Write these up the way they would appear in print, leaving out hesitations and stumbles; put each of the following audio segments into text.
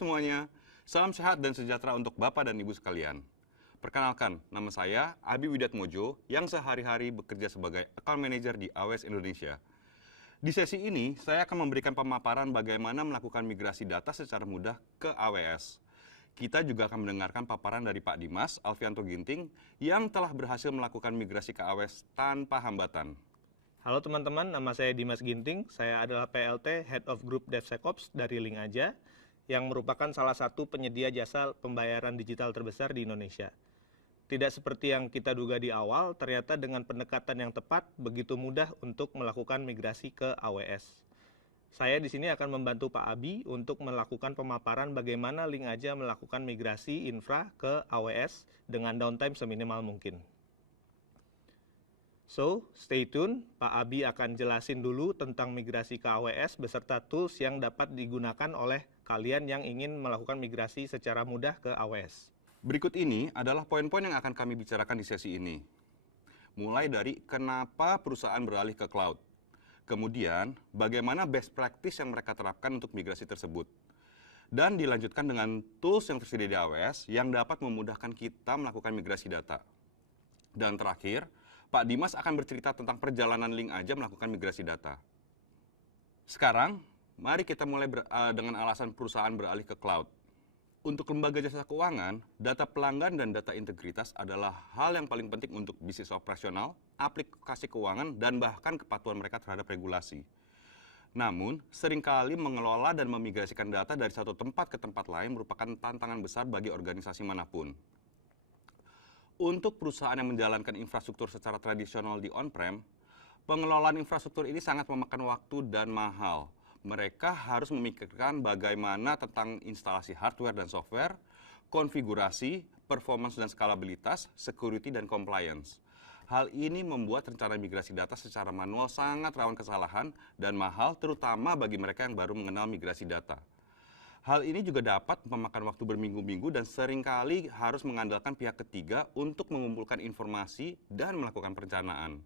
semuanya, salam sehat dan sejahtera untuk Bapak dan Ibu sekalian. Perkenalkan, nama saya Abi Widatmojo yang sehari-hari bekerja sebagai Account Manager di AWS Indonesia. Di sesi ini, saya akan memberikan pemaparan bagaimana melakukan migrasi data secara mudah ke AWS. Kita juga akan mendengarkan paparan dari Pak Dimas Alfianto Ginting yang telah berhasil melakukan migrasi ke AWS tanpa hambatan. Halo teman-teman, nama saya Dimas Ginting. Saya adalah PLT Head of Group DevSecOps dari Linkaja, yang merupakan salah satu penyedia jasa pembayaran digital terbesar di Indonesia. Tidak seperti yang kita duga di awal, ternyata dengan pendekatan yang tepat, begitu mudah untuk melakukan migrasi ke AWS. Saya di sini akan membantu Pak Abi untuk melakukan pemaparan bagaimana Linkaja melakukan migrasi infra ke AWS dengan downtime seminimal mungkin. So, stay tune, Pak Abi akan jelasin dulu tentang migrasi ke AWS beserta tools yang dapat digunakan oleh kalian yang ingin melakukan migrasi secara mudah ke AWS. Berikut ini adalah poin-poin yang akan kami bicarakan di sesi ini. Mulai dari kenapa perusahaan beralih ke cloud. Kemudian, bagaimana best practice yang mereka terapkan untuk migrasi tersebut. Dan dilanjutkan dengan tools yang tersedia di AWS yang dapat memudahkan kita melakukan migrasi data. Dan terakhir, Pak Dimas akan bercerita tentang perjalanan Linkaja melakukan migrasi data. Sekarang, mari kita mulai dengan alasan perusahaan beralih ke cloud. Untuk lembaga jasa keuangan, data pelanggan dan data integritas adalah hal yang paling penting untuk bisnis operasional, aplikasi keuangan, dan bahkan kepatuhan mereka terhadap regulasi. Namun, seringkali mengelola dan memigrasikan data dari satu tempat ke tempat lain merupakan tantangan besar bagi organisasi manapun. Untuk perusahaan yang menjalankan infrastruktur secara tradisional di on-prem, pengelolaan infrastruktur ini sangat memakan waktu dan mahal. Mereka harus memikirkan bagaimana tentang instalasi hardware dan software, konfigurasi, performance dan skalabilitas, security dan compliance. Hal ini membuat rencana migrasi data secara manual sangat rawan kesalahan dan mahal, terutama bagi mereka yang baru mengenal migrasi data. Hal ini juga dapat memakan waktu berminggu-minggu dan seringkali harus mengandalkan pihak ketiga untuk mengumpulkan informasi dan melakukan perencanaan.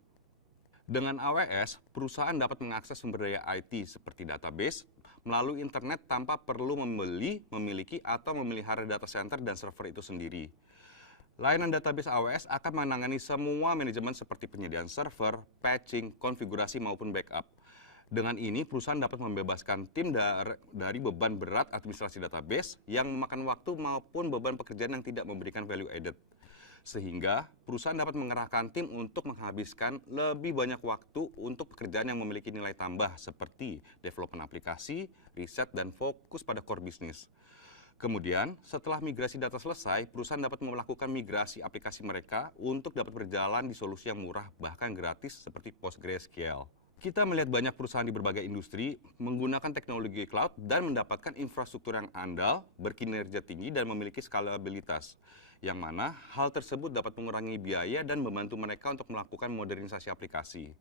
Dengan AWS, perusahaan dapat mengakses sumber daya IT seperti database melalui internet tanpa perlu membeli, memiliki, atau memelihara data center dan server itu sendiri. Layanan database AWS akan menangani semua manajemen seperti penyediaan server, patching, konfigurasi maupun backup. Dengan ini, perusahaan dapat membebaskan tim dari beban berat administrasi database yang memakan waktu maupun beban pekerjaan yang tidak memberikan value added. Sehingga, perusahaan dapat mengerahkan tim untuk menghabiskan lebih banyak waktu untuk pekerjaan yang memiliki nilai tambah seperti development aplikasi, riset, dan fokus pada core bisnis. Kemudian, setelah migrasi data selesai, perusahaan dapat melakukan migrasi aplikasi mereka untuk dapat berjalan di solusi yang murah bahkan gratis seperti PostgreSQL. Kita melihat banyak perusahaan di berbagai industri menggunakan teknologi cloud dan mendapatkan infrastruktur yang andal, berkinerja tinggi, dan memiliki skalabilitas. Yang mana hal tersebut dapat mengurangi biaya dan membantu mereka untuk melakukan modernisasi aplikasi.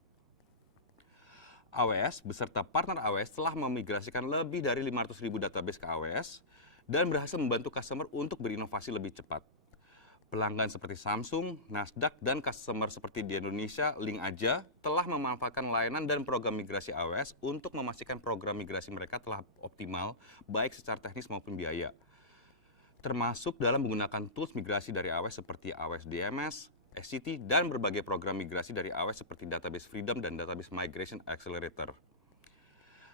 AWS beserta partner AWS telah memigrasikan lebih dari 500.000 database ke AWS dan berhasil membantu customer untuk berinovasi lebih cepat. Pelanggan seperti Samsung, Nasdaq, dan customer seperti di Indonesia, Linkaja, telah memanfaatkan layanan dan program migrasi AWS untuk memastikan program migrasi mereka telah optimal, baik secara teknis maupun biaya. Termasuk dalam menggunakan tools migrasi dari AWS seperti AWS DMS, SCT, dan berbagai program migrasi dari AWS seperti Database Freedom dan Database Migration Accelerator.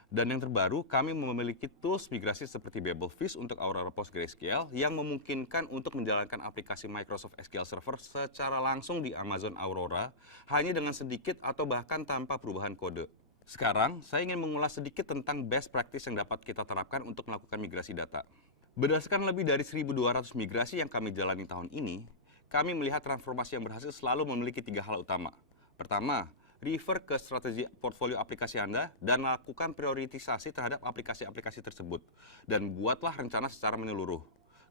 Dan yang terbaru, kami memiliki tools migrasi seperti Babelfish untuk Aurora PostgreSQL yang memungkinkan untuk menjalankan aplikasi Microsoft SQL Server secara langsung di Amazon Aurora, hanya dengan sedikit atau bahkan tanpa perubahan kode. Sekarang, saya ingin mengulas sedikit tentang best practice yang dapat kita terapkan untuk melakukan migrasi data. Berdasarkan lebih dari 1.200 migrasi yang kami jalani tahun ini, kami melihat transformasi yang berhasil selalu memiliki 3 hal utama. Pertama, refer ke strategi portfolio aplikasi Anda dan lakukan prioritisasi terhadap aplikasi-aplikasi tersebut. Dan buatlah rencana secara menyeluruh.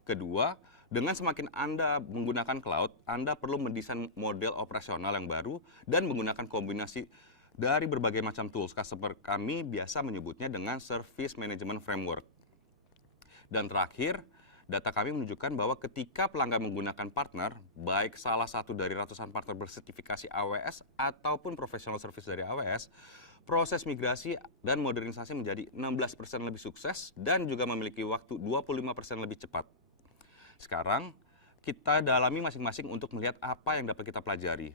Kedua, dengan semakin Anda menggunakan cloud, Anda perlu mendesain model operasional yang baru dan menggunakan kombinasi dari berbagai macam tools. Customer kami biasa menyebutnya dengan Service Management Framework. Dan terakhir, Data kami menunjukkan bahwa ketika pelanggan menggunakan partner, baik salah satu dari ratusan partner bersertifikasi AWS ataupun professional service dari AWS, proses migrasi dan modernisasi menjadi 16% lebih sukses dan juga memiliki waktu 25% lebih cepat. Sekarang, kita dalami masing-masing untuk melihat apa yang dapat kita pelajari.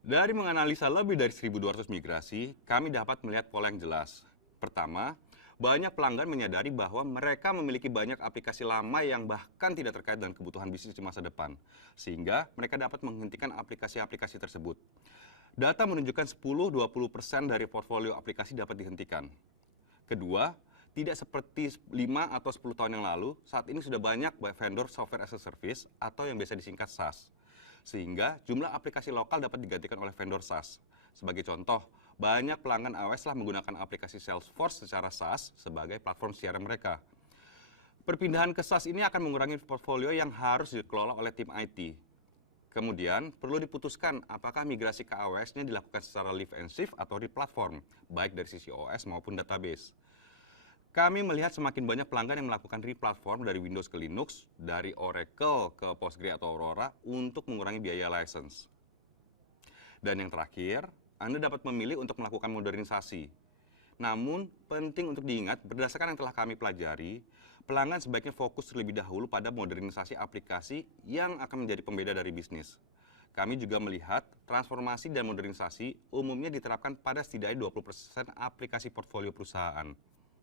Dari menganalisa lebih dari 1.200 migrasi, kami dapat melihat pola yang jelas. Pertama, banyak pelanggan menyadari bahwa mereka memiliki banyak aplikasi lama yang bahkan tidak terkait dengan kebutuhan bisnis di masa depan, sehingga mereka dapat menghentikan aplikasi-aplikasi tersebut. Data menunjukkan 10-20% dari portfolio aplikasi dapat dihentikan. Kedua, tidak seperti 5 atau 10 tahun yang lalu, saat ini sudah banyak vendor software as a service atau yang biasa disingkat SaaS, sehingga jumlah aplikasi lokal dapat digantikan oleh vendor SaaS. Sebagai contoh, banyak pelanggan AWS telah menggunakan aplikasi Salesforce secara SaaS sebagai platform CRM mereka. Perpindahan ke SaaS ini akan mengurangi portfolio yang harus dikelola oleh tim IT. Kemudian, perlu diputuskan apakah migrasi ke AWS-nya dilakukan secara lift and shift atau di platform, baik dari sisi OS maupun database. Kami melihat semakin banyak pelanggan yang melakukan replatform dari Windows ke Linux, dari Oracle ke Postgre atau Aurora untuk mengurangi biaya license. Dan yang terakhir, Anda dapat memilih untuk melakukan modernisasi. Namun, penting untuk diingat, berdasarkan yang telah kami pelajari, pelanggan sebaiknya fokus terlebih dahulu pada modernisasi aplikasi yang akan menjadi pembeda dari bisnis. Kami juga melihat transformasi dan modernisasi umumnya diterapkan pada setidaknya 20% aplikasi portfolio perusahaan.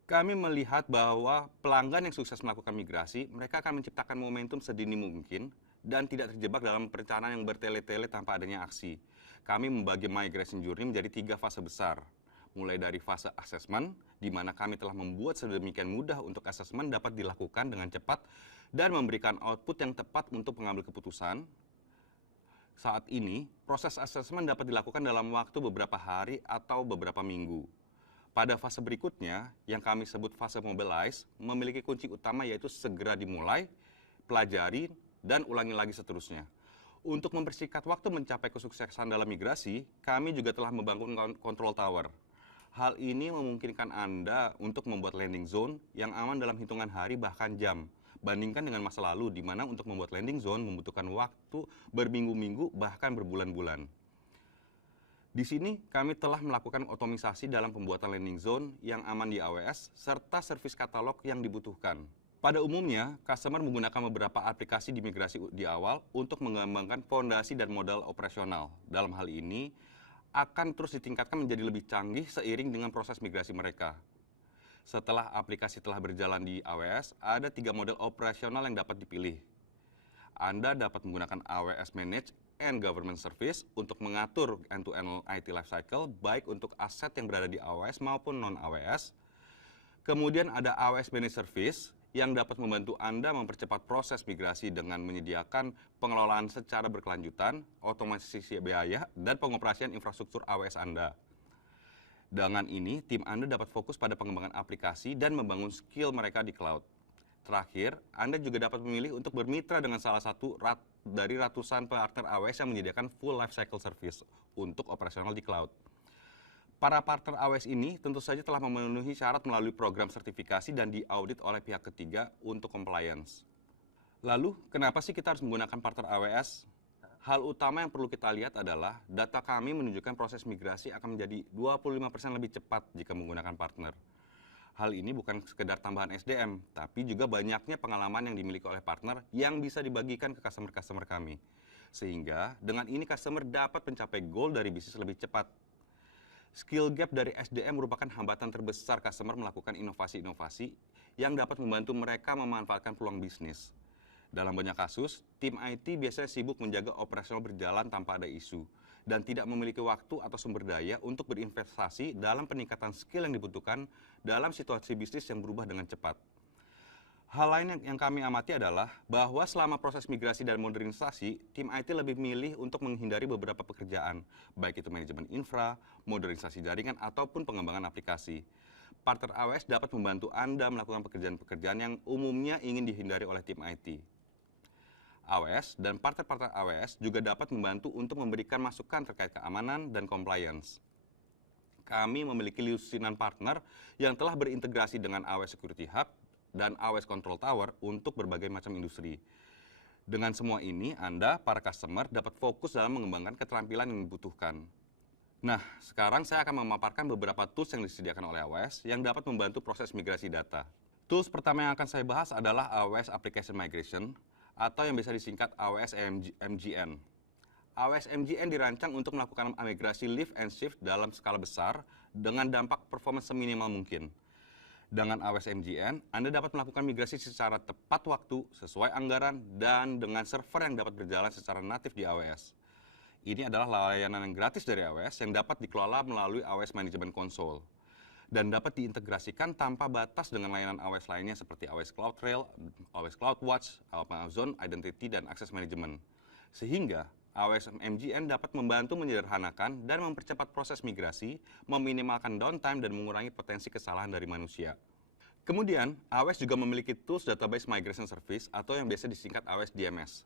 Kami melihat bahwa pelanggan yang sukses melakukan migrasi, mereka akan menciptakan momentum sedini mungkin dan tidak terjebak dalam perencanaan yang bertele-tele tanpa adanya aksi. Kami membagi migration journey menjadi 3 fase besar. Mulai dari fase assessment, di mana kami telah membuat sedemikian mudah untuk assessment dapat dilakukan dengan cepat dan memberikan output yang tepat untuk pengambil keputusan. Saat ini, proses assessment dapat dilakukan dalam waktu beberapa hari atau beberapa minggu. Pada fase berikutnya, yang kami sebut fase mobilize, memiliki kunci utama yaitu segera dimulai, pelajari, dan ulangi lagi seterusnya. Untuk mempersingkat waktu mencapai kesuksesan dalam migrasi, kami juga telah membangun control tower. Hal ini memungkinkan Anda untuk membuat landing zone yang aman dalam hitungan hari bahkan jam. Bandingkan dengan masa lalu di mana untuk membuat landing zone membutuhkan waktu berminggu-minggu bahkan berbulan-bulan. Di sini kami telah melakukan otomisasi dalam pembuatan landing zone yang aman di AWS serta servis katalog yang dibutuhkan. Pada umumnya, customer menggunakan beberapa aplikasi di migrasi di awal untuk mengembangkan fondasi dan modal operasional. Dalam hal ini, akan terus ditingkatkan menjadi lebih canggih seiring dengan proses migrasi mereka. Setelah aplikasi telah berjalan di AWS, ada 3 model operasional yang dapat dipilih. Anda dapat menggunakan AWS Managed and Government Service untuk mengatur end-to-end IT lifecycle, baik untuk aset yang berada di AWS maupun non-AWS. Kemudian ada AWS Managed Service, yang dapat membantu Anda mempercepat proses migrasi dengan menyediakan pengelolaan secara berkelanjutan, otomatisasi biaya, dan pengoperasian infrastruktur AWS Anda. Dengan ini, tim Anda dapat fokus pada pengembangan aplikasi dan membangun skill mereka di cloud. Terakhir, Anda juga dapat memilih untuk bermitra dengan salah satu dari ratusan partner AWS yang menyediakan full lifecycle service untuk operasional di cloud. Para partner AWS ini tentu saja telah memenuhi syarat melalui program sertifikasi dan diaudit oleh pihak ketiga untuk compliance. Lalu, kenapa sih kita harus menggunakan partner AWS? Hal utama yang perlu kita lihat adalah data kami menunjukkan proses migrasi akan menjadi 25% lebih cepat jika menggunakan partner. Hal ini bukan sekedar tambahan SDM, tapi juga banyaknya pengalaman yang dimiliki oleh partner yang bisa dibagikan ke customer-customer kami. Sehingga dengan ini customer dapat mencapai goal dari bisnis lebih cepat. Skill gap dari SDM merupakan hambatan terbesar customer melakukan inovasi-inovasi yang dapat membantu mereka memanfaatkan peluang bisnis. Dalam banyak kasus, tim IT biasanya sibuk menjaga operasional berjalan tanpa ada isu dan tidak memiliki waktu atau sumber daya untuk berinvestasi dalam peningkatan skill yang dibutuhkan dalam situasi bisnis yang berubah dengan cepat. Hal lain yang kami amati adalah bahwa selama proses migrasi dan modernisasi, tim IT lebih memilih untuk menghindari beberapa pekerjaan, baik itu manajemen infra, modernisasi jaringan, ataupun pengembangan aplikasi. Partner AWS dapat membantu Anda melakukan pekerjaan-pekerjaan yang umumnya ingin dihindari oleh tim IT. AWS dan partner-partner AWS juga dapat membantu untuk memberikan masukan terkait keamanan dan compliance. Kami memiliki lusinan partner yang telah berintegrasi dengan AWS Security Hub dan AWS Control Tower untuk berbagai macam industri. Dengan semua ini, Anda, para customer, dapat fokus dalam mengembangkan keterampilan yang dibutuhkan. Nah, sekarang saya akan memaparkan beberapa tools yang disediakan oleh AWS yang dapat membantu proses migrasi data. Tools pertama yang akan saya bahas adalah AWS Application Migration, atau yang bisa disingkat AWS MGN. AWS MGN dirancang untuk melakukan migrasi lift and shift dalam skala besar dengan dampak performance seminimal mungkin. Dengan AWS MGN, Anda dapat melakukan migrasi secara tepat waktu, sesuai anggaran, dan dengan server yang dapat berjalan secara natif di AWS. Ini adalah layanan yang gratis dari AWS yang dapat dikelola melalui AWS Management Console dan dapat diintegrasikan tanpa batas dengan layanan AWS lainnya seperti AWS CloudTrail, AWS CloudWatch, Amazon Identity dan Access Management. Sehingga AWS MGN dapat membantu menyederhanakan dan mempercepat proses migrasi, meminimalkan downtime dan mengurangi potensi kesalahan dari manusia. Kemudian, AWS juga memiliki tools Database Migration Service atau yang biasa disingkat AWS DMS.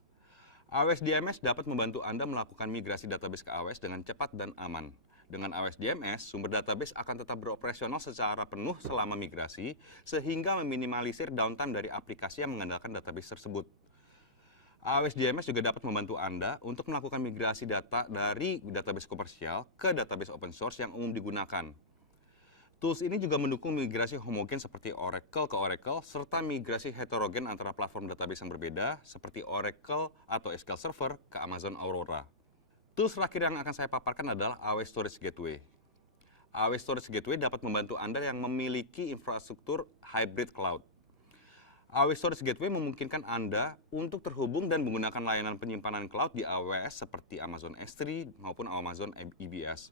AWS DMS dapat membantu Anda melakukan migrasi database ke AWS dengan cepat dan aman. Dengan AWS DMS, sumber database akan tetap beroperasional secara penuh selama migrasi, sehingga meminimalisir downtime dari aplikasi yang mengandalkan database tersebut. AWS DMS juga dapat membantu Anda untuk melakukan migrasi data dari database komersial ke database open source yang umum digunakan. Tools ini juga mendukung migrasi homogen seperti Oracle ke Oracle, serta migrasi heterogen antara platform database yang berbeda, seperti Oracle atau SQL Server ke Amazon Aurora. Tools terakhir yang akan saya paparkan adalah AWS Storage Gateway. AWS Storage Gateway dapat membantu Anda yang memiliki infrastruktur hybrid cloud. AWS Storage Gateway memungkinkan Anda untuk terhubung dan menggunakan layanan penyimpanan cloud di AWS seperti Amazon S3 maupun Amazon EBS.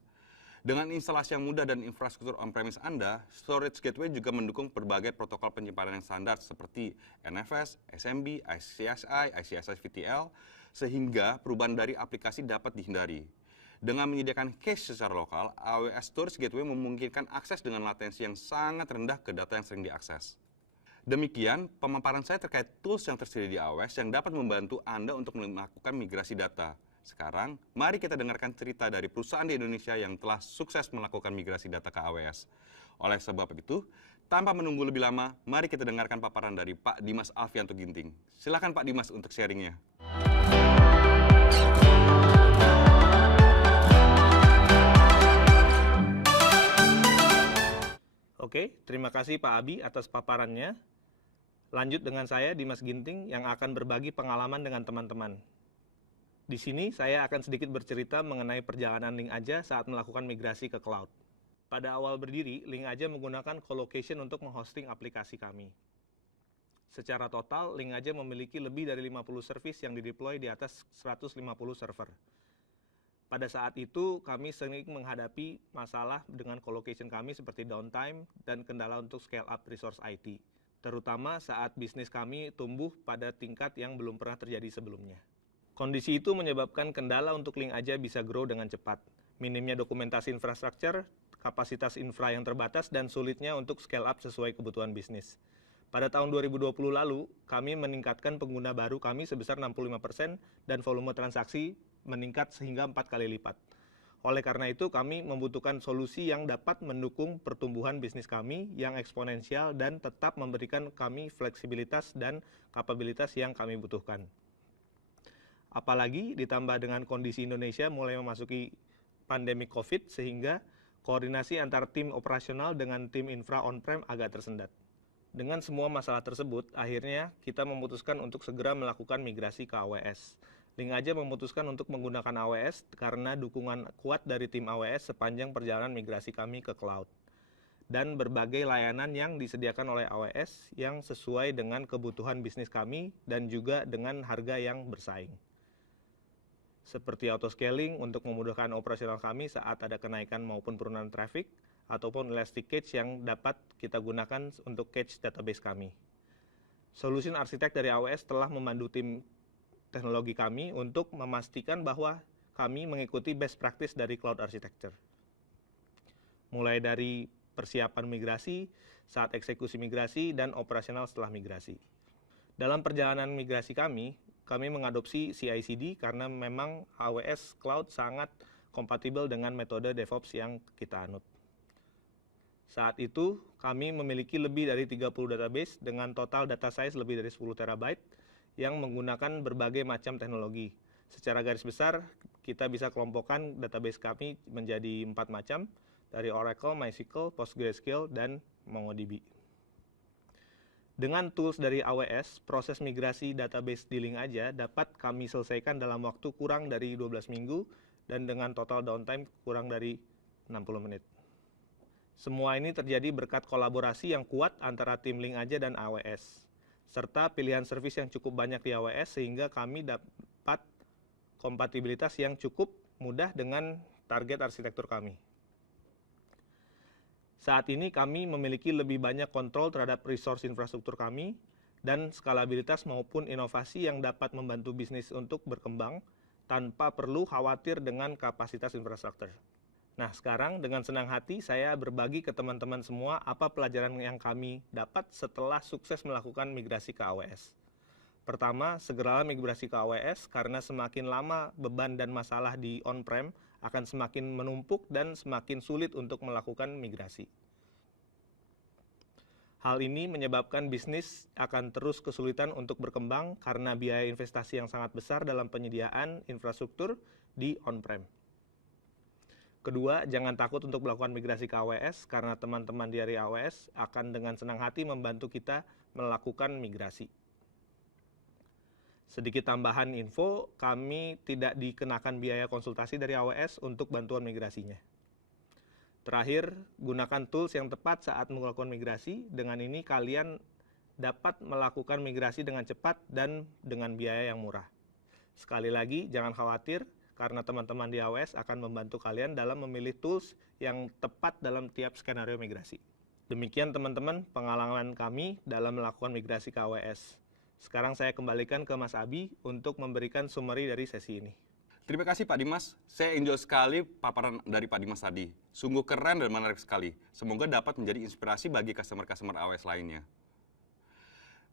Dengan instalasi yang mudah dan infrastruktur on-premise Anda, Storage Gateway juga mendukung berbagai protokol penyimpanan yang standar seperti NFS, SMB, ICSI, ICSI VTL, sehingga perubahan dari aplikasi dapat dihindari. Dengan menyediakan cache secara lokal, AWS Storage Gateway memungkinkan akses dengan latensi yang sangat rendah ke data yang sering diakses. Demikian pemaparan saya terkait tools yang tersedia di AWS yang dapat membantu Anda untuk melakukan migrasi data. Sekarang, mari kita dengarkan cerita dari perusahaan di Indonesia yang telah sukses melakukan migrasi data ke AWS. Oleh sebab itu, tanpa menunggu lebih lama, mari kita dengarkan paparan dari Pak Dimas Alfianto Ginting. Silakan Pak Dimas untuk sharingnya. Oke, terima kasih Pak Abi atas paparannya. Lanjut dengan saya, Dimas Ginting, yang akan berbagi pengalaman dengan teman-teman. Di sini saya akan sedikit bercerita mengenai perjalanan Link Aja saat melakukan migrasi ke cloud. Pada awal berdiri, Link Aja menggunakan colocation untuk menghosting aplikasi kami. Secara total, Link Aja memiliki lebih dari 50 service yang dideploy di atas 150 server. Pada saat itu, kami sering menghadapi masalah dengan colocation kami seperti downtime dan kendala untuk scale up resource IT, terutama saat bisnis kami tumbuh pada tingkat yang belum pernah terjadi sebelumnya. Kondisi itu menyebabkan kendala untuk Link Aja bisa grow dengan cepat. Minimnya dokumentasi infrastruktur, kapasitas infra yang terbatas, dan sulitnya untuk scale up sesuai kebutuhan bisnis. Pada tahun 2020 lalu, kami meningkatkan pengguna baru kami sebesar 65% dan volume transaksi meningkat sehingga 4 kali lipat. Oleh karena itu, kami membutuhkan solusi yang dapat mendukung pertumbuhan bisnis kami yang eksponensial dan tetap memberikan kami fleksibilitas dan kapabilitas yang kami butuhkan. Apalagi ditambah dengan kondisi Indonesia mulai memasuki pandemi COVID, sehingga koordinasi antar tim operasional dengan tim infra on-prem agak tersendat. Dengan semua masalah tersebut, akhirnya kita memutuskan untuk segera melakukan migrasi ke AWS. Link Aja memutuskan untuk menggunakan AWS karena dukungan kuat dari tim AWS sepanjang perjalanan migrasi kami ke cloud. Dan berbagai layanan yang disediakan oleh AWS yang sesuai dengan kebutuhan bisnis kami dan juga dengan harga yang bersaing. Seperti auto-scaling untuk memudahkan operasional kami saat ada kenaikan maupun penurunan traffic, ataupun Elastic Cache yang dapat kita gunakan untuk cache database kami. Solution Architect dari AWS telah membantu tim teknologi kami untuk memastikan bahwa kami mengikuti best practice dari cloud architecture. Mulai dari persiapan migrasi, saat eksekusi migrasi, dan operasional setelah migrasi. Dalam perjalanan migrasi kami mengadopsi CI/CD karena memang AWS Cloud sangat kompatibel dengan metode DevOps yang kita anut. Saat itu, kami memiliki lebih dari 30 database dengan total data size lebih dari 10 terabyte yang menggunakan berbagai macam teknologi. Secara garis besar, kita bisa kelompokkan database kami menjadi 4 macam, dari Oracle, MySQL, PostgreSQL, dan MongoDB. Dengan tools dari AWS, proses migrasi database di LinkAja dapat kami selesaikan dalam waktu kurang dari 12 minggu dan dengan total downtime kurang dari 60 menit. Semua ini terjadi berkat kolaborasi yang kuat antara tim LinkAja dan AWS, serta pilihan service yang cukup banyak di AWS sehingga kami dapat kompatibilitas yang cukup mudah dengan target arsitektur kami. Saat ini kami memiliki lebih banyak kontrol terhadap resource infrastruktur kami dan skalabilitas maupun inovasi yang dapat membantu bisnis untuk berkembang tanpa perlu khawatir dengan kapasitas infrastruktur. Nah, sekarang dengan senang hati saya berbagi ke teman-teman semua apa pelajaran yang kami dapat setelah sukses melakukan migrasi ke AWS. Pertama, segeralah migrasi ke AWS karena semakin lama beban dan masalah di on-prem akan semakin menumpuk dan semakin sulit untuk melakukan migrasi. Hal ini menyebabkan bisnis akan terus kesulitan untuk berkembang karena biaya investasi yang sangat besar dalam penyediaan infrastruktur di on-prem. Kedua, jangan takut untuk melakukan migrasi ke AWS karena teman-teman dari AWS akan dengan senang hati membantu kita melakukan migrasi. Sedikit tambahan info, kami tidak dikenakan biaya konsultasi dari AWS untuk bantuan migrasinya. Terakhir, gunakan tools yang tepat saat melakukan migrasi. Dengan ini kalian dapat melakukan migrasi dengan cepat dan dengan biaya yang murah. Sekali lagi, jangan khawatir karena teman-teman di AWS akan membantu kalian dalam memilih tools yang tepat dalam tiap skenario migrasi. Demikian teman-teman pengalaman kami dalam melakukan migrasi ke AWS. Sekarang saya kembalikan ke Mas Abi untuk memberikan summary dari sesi ini. Terima kasih Pak Dimas, saya enjoy sekali paparan dari Pak Dimas tadi. Sungguh keren dan menarik sekali. Semoga dapat menjadi inspirasi bagi customer-customer AWS lainnya.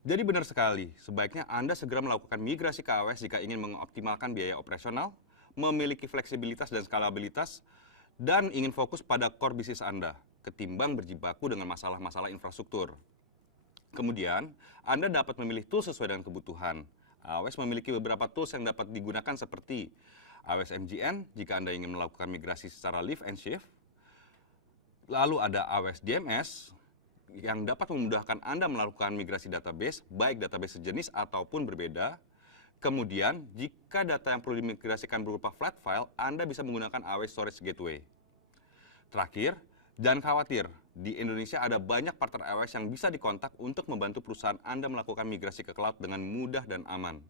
Jadi benar sekali, sebaiknya Anda segera melakukan migrasi ke AWS jika ingin mengoptimalkan biaya operasional, memiliki fleksibilitas dan skalabilitas, dan ingin fokus pada core bisnis Anda, ketimbang berjibaku dengan masalah-masalah infrastruktur. Kemudian, Anda dapat memilih tools sesuai dengan kebutuhan. AWS memiliki beberapa tools yang dapat digunakan seperti AWS MGN jika Anda ingin melakukan migrasi secara lift and shift. Lalu ada AWS DMS yang dapat memudahkan Anda melakukan migrasi database, baik database sejenis ataupun berbeda. Kemudian, jika data yang perlu dimigrasikan berupa flat file, Anda bisa menggunakan AWS Storage Gateway. Terakhir, jangan khawatir, di Indonesia ada banyak partner AWS yang bisa dikontak untuk membantu perusahaan Anda melakukan migrasi ke cloud dengan mudah dan aman.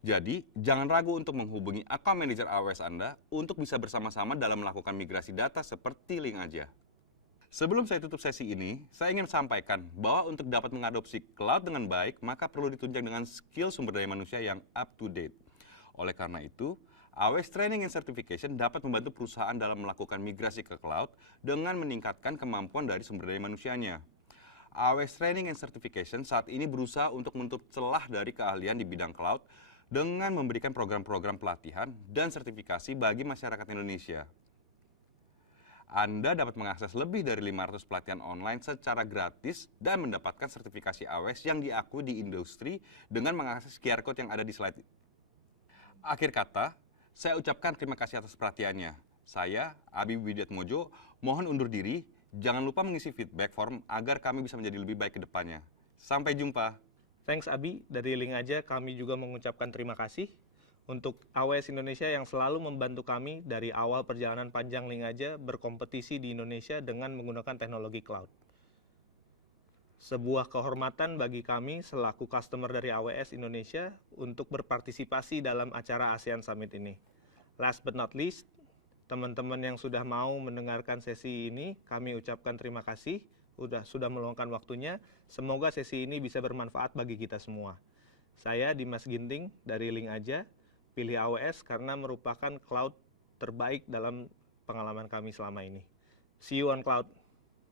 Jadi, jangan ragu untuk menghubungi account manager AWS Anda untuk bisa bersama-sama dalam melakukan migrasi data seperti LinkAja. Sebelum saya tutup sesi ini, saya ingin sampaikan bahwa untuk dapat mengadopsi cloud dengan baik, maka perlu ditunjang dengan skill sumber daya manusia yang up to date. Oleh karena itu, AWS Training and Certification dapat membantu perusahaan dalam melakukan migrasi ke cloud dengan meningkatkan kemampuan dari sumber daya manusianya. AWS Training and Certification saat ini berusaha untuk menutup celah dari keahlian di bidang cloud dengan memberikan program-program pelatihan dan sertifikasi bagi masyarakat Indonesia. Anda dapat mengakses lebih dari 500 pelatihan online secara gratis dan mendapatkan sertifikasi AWS yang diakui di industri dengan mengakses QR Code yang ada di slide. Akhir kata, saya ucapkan terima kasih atas perhatiannya. Saya, Abi Widiatmojo, mohon undur diri. Jangan lupa mengisi feedback form agar kami bisa menjadi lebih baik ke depannya. Sampai jumpa. Thanks Abi, dari LinkAja kami juga mengucapkan terima kasih untuk AWS Indonesia yang selalu membantu kami dari awal perjalanan panjang LinkAja berkompetisi di Indonesia dengan menggunakan teknologi cloud. Sebuah kehormatan bagi kami selaku customer dari AWS Indonesia untuk berpartisipasi dalam acara ASEAN Summit ini. Last but not least, teman-teman yang sudah mau mendengarkan sesi ini, kami ucapkan terima kasih sudah meluangkan waktunya. Semoga sesi ini bisa bermanfaat bagi kita semua. Saya Dimas Ginting dari LinkAja, pilih AWS karena merupakan cloud terbaik dalam pengalaman kami selama ini. See you on cloud.